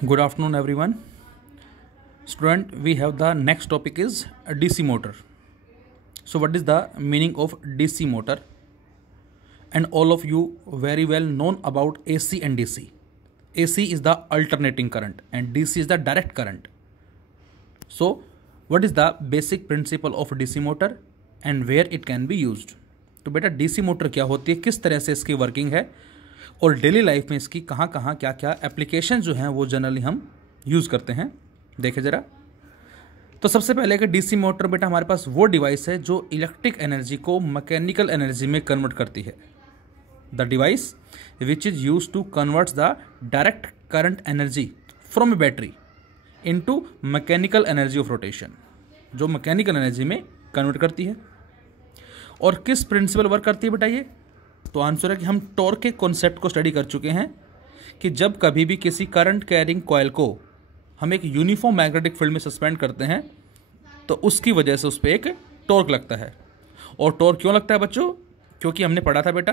Good afternoon, everyone. Student, we have the next topic is a DC motor. So, what is the meaning of DC motor? And all of you very well known about AC and DC. AC is the alternating current and DC is the direct current. So, what is the basic principle of DC motor and where it can be used? तो बेटा DC motor क्या होती है, किस तरह से इसकी working है और डेली लाइफ में इसकी कहाँ कहाँ क्या क्या एप्लीकेशन जो हैं वो जनरली हम यूज़ करते हैं, देखें ज़रा। तो सबसे पहले कि डीसी मोटर बेटा हमारे पास वो डिवाइस है जो इलेक्ट्रिक एनर्जी को मैकेनिकल एनर्जी में कन्वर्ट करती है। The device which is use to converts the direct current energy from a battery into mechanical energy of rotation, जो मैकेनिकल एनर्जी में कन्वर्ट करती है। और किस प्रिंसिपल वर्क करती है बेटा ये? तो आंसर है कि हम टॉर्क के कॉन्सेप्ट को स्टडी कर चुके हैं कि जब कभी भी किसी करंट कैरिंग कॉइल को हम एक यूनिफॉर्म मैग्नेटिक फील्ड में सस्पेंड करते हैं तो उसकी वजह से उस पर एक टॉर्क लगता है। और टॉर्क क्यों लगता है बच्चों? क्योंकि हमने पढ़ा था बेटा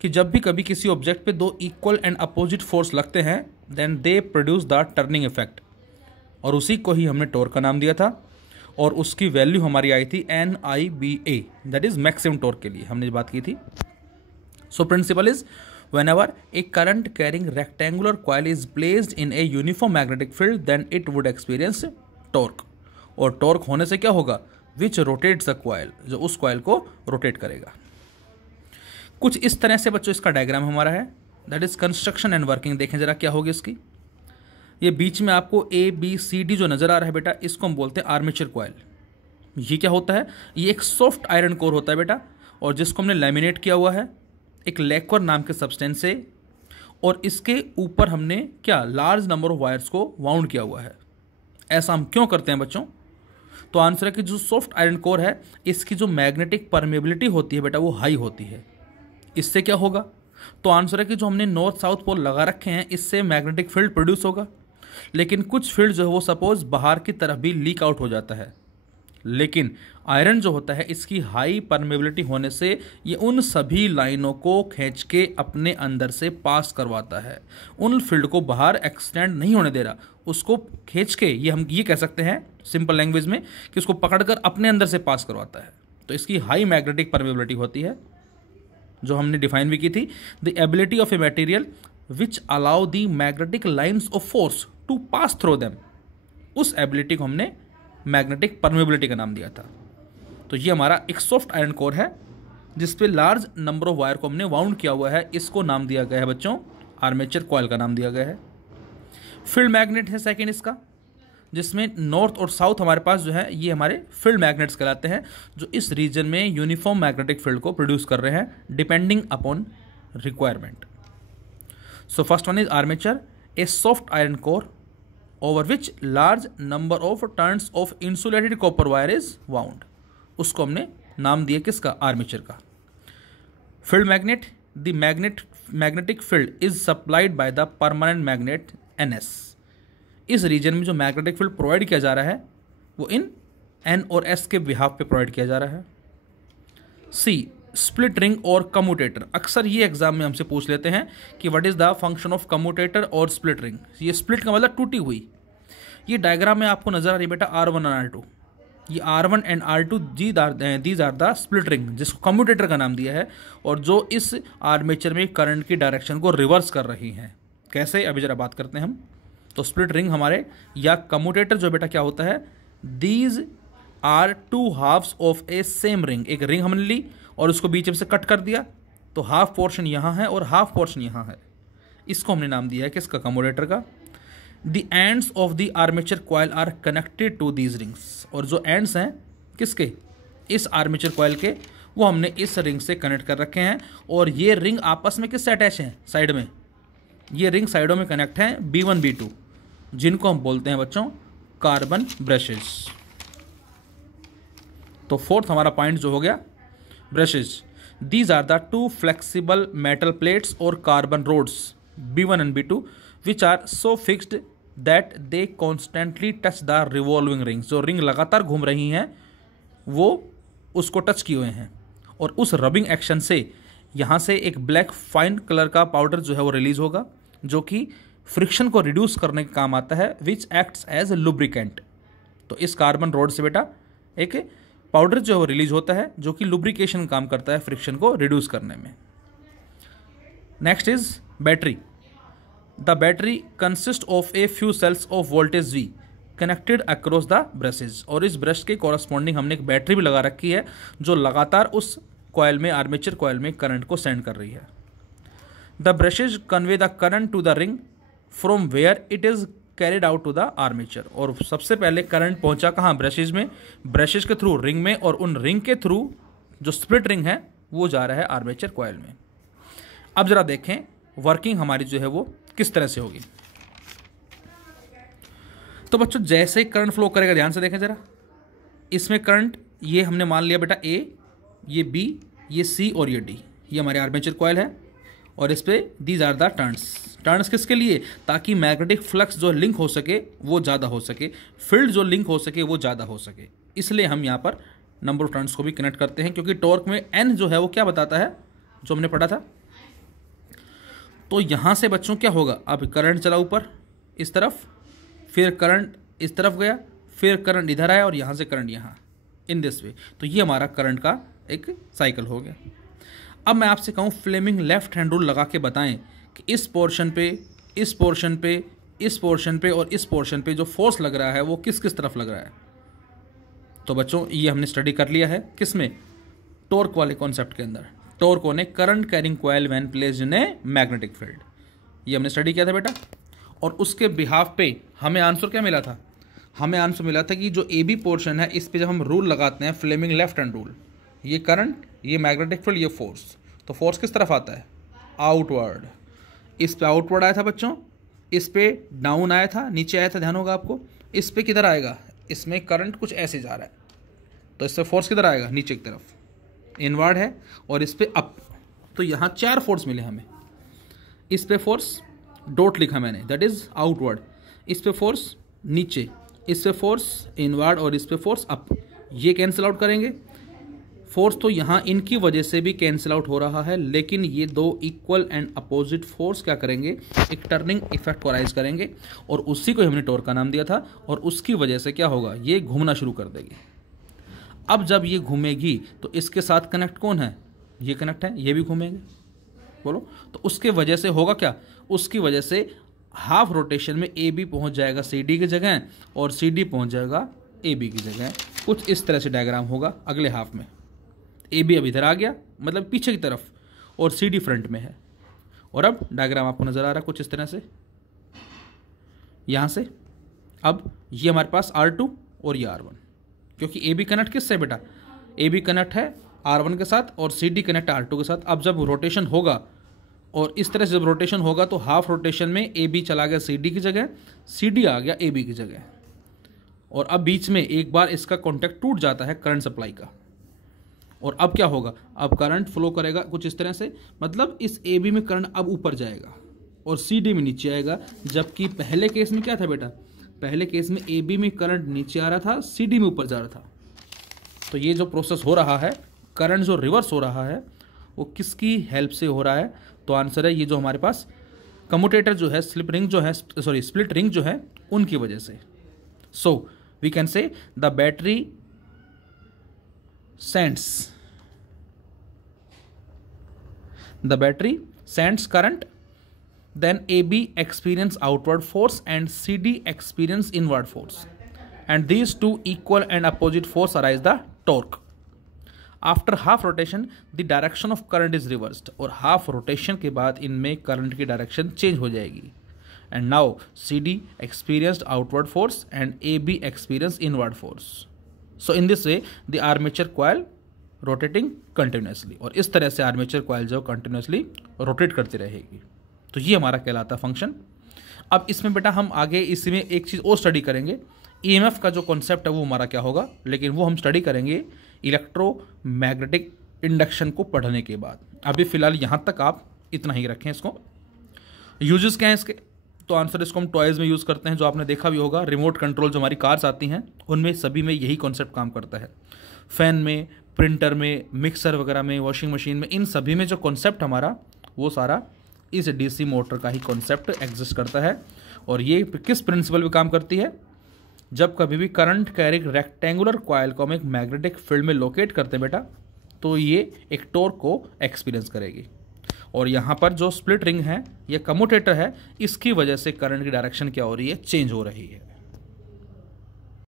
कि जब भी कभी किसी ऑब्जेक्ट पे दो इक्वल एंड अपोजिट फोर्स लगते हैं then they produce the turning effect, और उसी को ही हमने टॉर्क का नाम दिया था। और उसकी वैल्यू हमारी आई थी NIBA, that is maximum torque के लिए हमने बात की थी। So principle is whenever a current carrying rectangular coil is placed in a uniform magnetic field then it would experience torque, और torque होने से क्या होगा? which rotates the coil, जो उस coil को रोटेट करेगा। कुछ इस तरह से बच्चों इसका डायग्राम हमारा है, that is construction and working. देखें जरा क्या होगी इसकी। ये बीच में आपको ABCD जो नजर आ रहा है बेटा, इसको हम बोलते हैं आर्मेचर कॉइल। ये क्या होता है? ये एक सॉफ्ट आयरन कोर होता है बेटा, और जिसको हमने लैमिनेट किया हुआ है एक लैक्वर नाम के सब्सटेंस से, और इसके ऊपर हमने क्या लार्ज नंबर ऑफ वायर्स को वाउंड किया हुआ है। ऐसा हम क्यों करते हैं बच्चों? तो आंसर है कि जो सॉफ्ट आयरन कोर है इसकी जो मैग्नेटिक परमेबिलिटी होती है बेटा वो हाई होती है। इससे क्या होगा? तो आंसर है कि जो हमने नॉर्थ साउथ पोल लगा रखे हैं इससे मैग्नेटिक फील्ड प्रोड्यूस होगा, लेकिन कुछ फील्ड जो है वो सपोज बाहर की तरफ भी लीक आउट हो जाता है। लेकिन आयरन जो होता है इसकी हाई परमेबिलिटी होने से ये उन सभी लाइनों को खींच के अपने अंदर से पास करवाता है, उन फील्ड को बाहर एक्सटेंड नहीं होने दे रहा, उसको खींच के ये हम ये कह सकते हैं सिंपल लैंग्वेज में कि उसको पकड़कर अपने अंदर से पास करवाता है। तो इसकी हाई मैग्नेटिक परमेबिलिटी होती है, जो हमने डिफाइन भी की थी, the ability of a material which allow the magnetic lines of force to pass through them. उस एबिलिटी को हमने मैग्नेटिक परमेबिलिटी का नाम दिया था। तो ये हमारा एक सॉफ्ट आयरन कोर है जिसपे लार्ज नंबर ऑफ वायर को हमने वाउंड किया हुआ है, इसको नाम दिया गया है बच्चों आर्मेचर कॉइल का नाम दिया गया है। फील्ड मैग्नेट है सेकेंड इसका, जिसमें नॉर्थ और साउथ हमारे पास जो है ये हमारे फील्ड मैग्नेट्स कहलाते हैं, जो इस रीजन में यूनिफॉर्म मैग्नेटिक फील्ड को प्रोड्यूस कर रहे हैं depending upon requirement. So first one is armature, A soft iron core over which large number of turns of insulated copper wire is wound, उसको हमने नाम दिया किसका? आर्मेचर का। Field magnet, the magnetic field is supplied by the permanent magnet NS। इस reason में जो magnetic field provide किया जा रहा है वो इन N और S के बिहाफ पे प्रोवाइड किया जा रहा है। C स्प्लिट रिंग और कम्यूटेटर, अक्सर ये एग्जाम में हमसे पूछ लेते हैं कि what is the function of commutator और स्प्लिट रिंग। ये स्प्लिट का मतलब टूटी हुई। ये डायग्राम में आपको नजर आ रही है बेटा R1 और R2। ये R1 and R2 these are the split ring, जिसको कम्यूटेटर का नाम दिया है, और जो इस आर्मेचर में करंट की डायरेक्शन को रिवर्स कर रही हैं। कैसे? अभी जरा बात करते हैं हम। तो स्प्लिट रिंग हमारे या कम्यूटेटर जो बेटा क्या होता है, these are two halves of a same ring. एक रिंग हमने ली और उसको बीच में से कट कर दिया, तो हाफ पोर्शन यहाँ है और हाफ पोर्शन यहाँ है, इसको हमने नाम दिया है किसका? कम्यूटेटर का। The ends of the armature coil are connected to these rings, और जो एंड्स हैं किसके? इस आर्मेचर कॉइल के, वो हमने इस रिंग से कनेक्ट कर रखे हैं। और ये रिंग आपस में किससे अटैच हैं? साइड में। ये रिंग साइडों में कनेक्ट हैं B1 B2, जिनको हम बोलते हैं बच्चों कार्बन ब्रशेज। तो फोर्थ हमारा पॉइंट जो हो गया brushes, these are the two flexible metal plates or carbon rods B1 and B2 which are so fixed that they constantly touch the revolving rings। जो रिंग लगातार घूम रही हैं वो उसको टच किए हुए हैं, और उस रबिंग एक्शन से यहाँ से एक ब्लैक फाइन कलर का पाउडर जो है वो रिलीज होगा, जो कि फ्रिक्शन को रिड्यूस करने का काम आता है, विच एक्ट्स एज लुब्रिकेंट। तो इस कार्बन रॉड से बेटा एक पाउडर जो है वो रिलीज होता है जो कि लुब्रिकेशन काम करता है फ्रिक्शन को रिड्यूस करने में। Next is battery. The battery consist of a few cells of voltage V connected across the brushes. और इस ब्रश के कॉरस्पॉन्डिंग हमने एक बैटरी भी लगा रखी है जो लगातार उस कॉयल में, आर्मेचर कॉयल में करंट को सेंड कर रही है। The brushes convey the current to the ring from where it is carried out to the armature. और सबसे पहले करंट पहुंचा कहाँ? ब्रशेज में, ब्रशेज के थ्रू रिंग में, और उन रिंग के थ्रू जो स्प्लिट रिंग है वो जा रहा है आर्मेचर कॉयल में। अब जरा देखें वर्किंग हमारी जो है वो किस तरह से होगी। तो बच्चों जैसे ही करंट फ्लो करेगा, ध्यान से देखें जरा, इसमें करंट ये हमने मान लिया बेटा A, ये B, ये C और ये D, ये हमारे आर्मेचर कॉयल है। और इस पे दीज आर द टर्न्स किसके लिए? ताकि मैग्नेटिक फ्लक्स जो लिंक हो सके वो ज़्यादा हो सके, फील्ड जो लिंक हो सके वो ज़्यादा हो सके। इसलिए हम यहाँ पर नंबर ऑफ टर्न्स को भी कनेक्ट करते हैं, क्योंकि टॉर्क में N जो है वो क्या बताता है, जो हमने पढ़ा था। तो यहाँ से बच्चों क्या होगा, अब करंट चला ऊपर इस तरफ, फिर करंट इस तरफ गया, फिर करंट इधर आया और यहाँ से करंट यहाँ, इन दिस वे। तो ये हमारा करंट का एक साइकिल हो गया। अब मैं आपसे कहूँ फ्लेमिंग लेफ्ट हैंड रूल लगा के बताएं कि इस पोर्शन पे, इस पोर्शन पे, इस पोर्शन पे और इस पोर्शन पे जो फोर्स लग रहा है वो किस किस तरफ लग रहा है। तो बच्चों ये हमने स्टडी कर लिया है किसमें, टॉर्क वाले कॉन्सेप्ट के अंदर। टॉर्क होने current carrying coil when placed in a magnetic field, ये हमने स्टडी किया था बेटा। और उसके बिहाफ पे हमें आंसर क्या मिला था? हमें आंसर मिला था कि जो ए बी पोर्शन है इस पे जब हम रूल लगाते हैं फ्लेमिंग लेफ्ट हैंड रूल, ये करंट, ये मैग्नेटिक फील्ड, ये फोर्स, तो फोर्स किस तरफ आता है? आउटवर्ड। इस पे आउटवर्ड आया था बच्चों, इस पे डाउन आया था, नीचे आया था, ध्यान होगा आपको। इस पे किधर आएगा? इसमें करंट कुछ ऐसे जा रहा है, तो इससे फोर्स किधर आएगा? नीचे की तरफ, इनवर्ड है। और इस पे अप। तो यहाँ 4 फोर्स मिले हमें। इस पे फोर्स डॉट लिखा मैंने, दैट इज आउटवर्ड। इस पे फोर्स नीचे, इस पे फोर्स इनवर्ड और इस पे फोर्स अप। ये कैंसिल आउट करेंगे। फोर्स तो यहाँ इनकी वजह से भी कैंसिल आउट हो रहा है, लेकिन ये दो इक्वल एंड अपोजिट फोर्स क्या करेंगे? एक टर्निंग इफेक्ट को राइज करेंगे, और उसी को हमने टॉर्क का नाम दिया था। और उसकी वजह से क्या होगा? ये घूमना शुरू कर देगी। अब जब ये घूमेगी तो इसके साथ कनेक्ट कौन है? ये कनेक्ट है, ये भी घूमेंगे, बोलो। तो उसके वजह से होगा क्या? उसकी वजह से हाफ रोटेशन में ए बी पहुंच जाएगा सी डी की जगह, और सी डी पहुंच जाएगा ए बी की जगह। कुछ इस तरह से डायग्राम होगा अगले हाफ में। ए बी अब इधर आ गया, मतलब पीछे की तरफ, और सी डी फ्रंट में है। और अब डायग्राम आपको नजर आ रहा है कुछ इस तरह से, यहां से। अब ये हमारे पास R2 और ये R1, क्योंकि ए बी कनेक्ट किससे बेटा? ए बी कनेक्ट है R1 के साथ और सी डी कनेक्ट R2 के साथ। अब जब रोटेशन होगा, और इस तरह से जब रोटेशन होगा, तो हाफ रोटेशन में ए बी चला गया सी डी की जगह, सी डी आ गया ए बी की जगह। और अब बीच में एक बार इसका कॉन्टैक्ट टूट जाता है करंट सप्लाई का। और अब क्या होगा? अब करंट फ्लो करेगा कुछ इस तरह से, मतलब इस ए बी में करंट अब ऊपर जाएगा और सी डी में नीचे आएगा। जबकि पहले केस में क्या था बेटा? पहले केस में ए बी में करंट नीचे आ रहा था, सी डी में ऊपर जा रहा था। तो ये जो प्रोसेस हो रहा है, करंट जो रिवर्स हो रहा है, वो किसकी हेल्प से हो रहा है? तो आंसर है ये जो हमारे पास कम्यूटेटर जो है, स्लिप रिंग जो है, सॉरी स्प्लिट रिंग जो है, उनकी वजह से। So we can say the battery sends current, then AB experience outward force and CD experience inward force, and these two equal and opposite force arise the torque. After half rotation the direction of current is reversed, और half rotation के बाद इनमें current की direction change हो जाएगी। and now CD experienced outward force and AB experienced inward force. So in this way the armature coil rotating continuously, और इस तरह से आर्मेचर कॉइल जो कंटिन्यूसली रोटेट करती रहेगी। तो ये हमारा कहलाता फंक्शन। अब इसमें बेटा हम आगे इसमें एक चीज़ और स्टडी करेंगे, ईएमएफ का जो कॉन्सेप्ट है वो हमारा क्या होगा, लेकिन वो हम स्टडी करेंगे इलेक्ट्रोमैग्नेटिक इंडक्शन को पढ़ने के बाद। अभी फिलहाल यहाँ तक आप इतना ही रखें इसको। यूजेस क्या हैं इसके? तो आंसर इसको हम टॉयज़ में यूज़ करते हैं, जो आपने देखा भी होगा, रिमोट कंट्रोल जो हमारी कार्स आती हैं उनमें सभी में यही कॉन्सेप्ट काम करता है। फैन में, प्रिंटर में, मिक्सर वगैरह में, वॉशिंग मशीन में, इन सभी में जो कॉन्सेप्ट हमारा वो सारा इस डीसी मोटर का ही कॉन्सेप्ट एग्जिस्ट करता है। और ये किस प्रिंसिपल पे काम करती है? जब कभी भी करंट कैरिंग रेक्टेंगुलर कॉइल को हम एक मैग्नेटिक फील्ड में लोकेट करते हैं बेटा, तो ये एक टॉर्क को एक्सपीरियंस करेगी। और यहाँ पर जो स्प्लिट रिंग है या कम्यूटेटर है, इसकी वजह से करंट की डायरेक्शन क्या हो रही है? चेंज हो रही है।